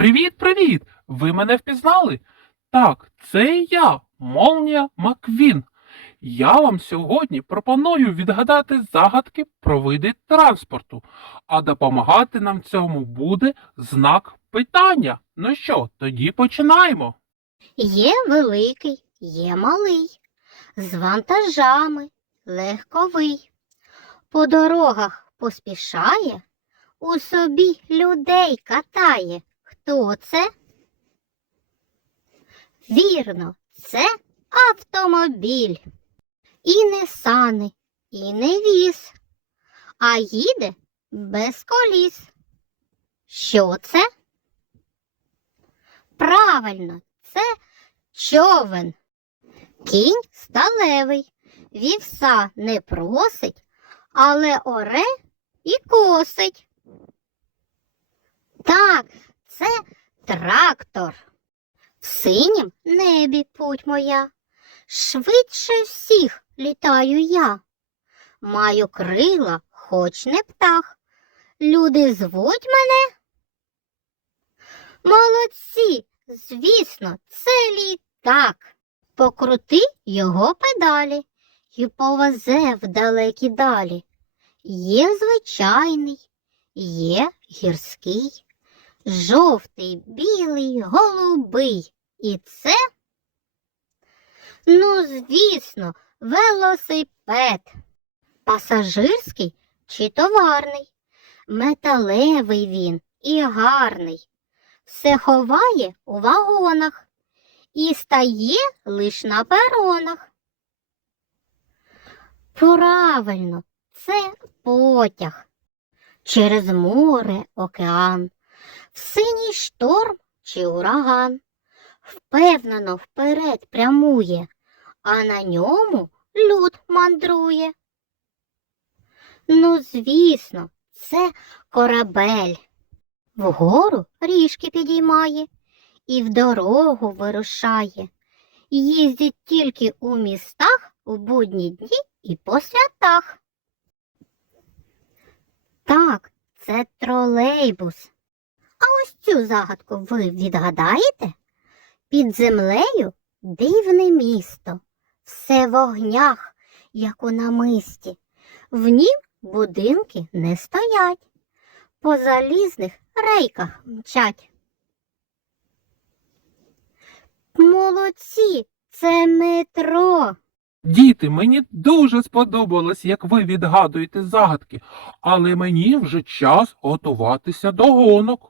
Привіт, привіт! Ви мене впізнали? Так, це я, Молнія Маквін. Я вам сьогодні пропоную відгадати загадки про види транспорту, а допомагати нам цьому буде знак питання. Ну що, тоді починаємо. Є великий, є малий, з вантажами легковий. По дорогах поспішає, у собі людей катає. Хто це? Вірно, це автомобіль. І не сани, і не віз, а їде без коліс. Що це? Правильно, це човен. Кінь сталевий, вівса не просить, але оре і косить. Так, це трактор. В синім небі путь моя. Швидше всіх літаю я. Маю крила, хоч не птах. Люди звуть мене. Молодці, звісно, це літак. Покрути його педалі і повезе в далекі далі. Є звичайний, є гірський, жовтий, білий, голубий. І це, ну, звісно, велосипед. Пасажирський чи товарний, металевий він і гарний. Все ховає у вагонах і стає лиш на перонах. Правильно, це потяг. Через море, океан, синій шторм чи ураган. Впевнено вперед прямує, а на ньому люд мандрує. Ну, звісно, це корабель. Вгору ріжки підіймає і в дорогу вирушає. Їздять тільки у містах в будні дні і по святах. Так, це тролейбус. А ось цю загадку ви відгадаєте? Під землею дивне місто, все в огнях, як у намисті. В нім будинки не стоять, по залізних рейках мчать. Молодці, це метро. Діти, мені дуже сподобалось, як ви відгадуєте загадки, але мені вже час готуватися до гонок.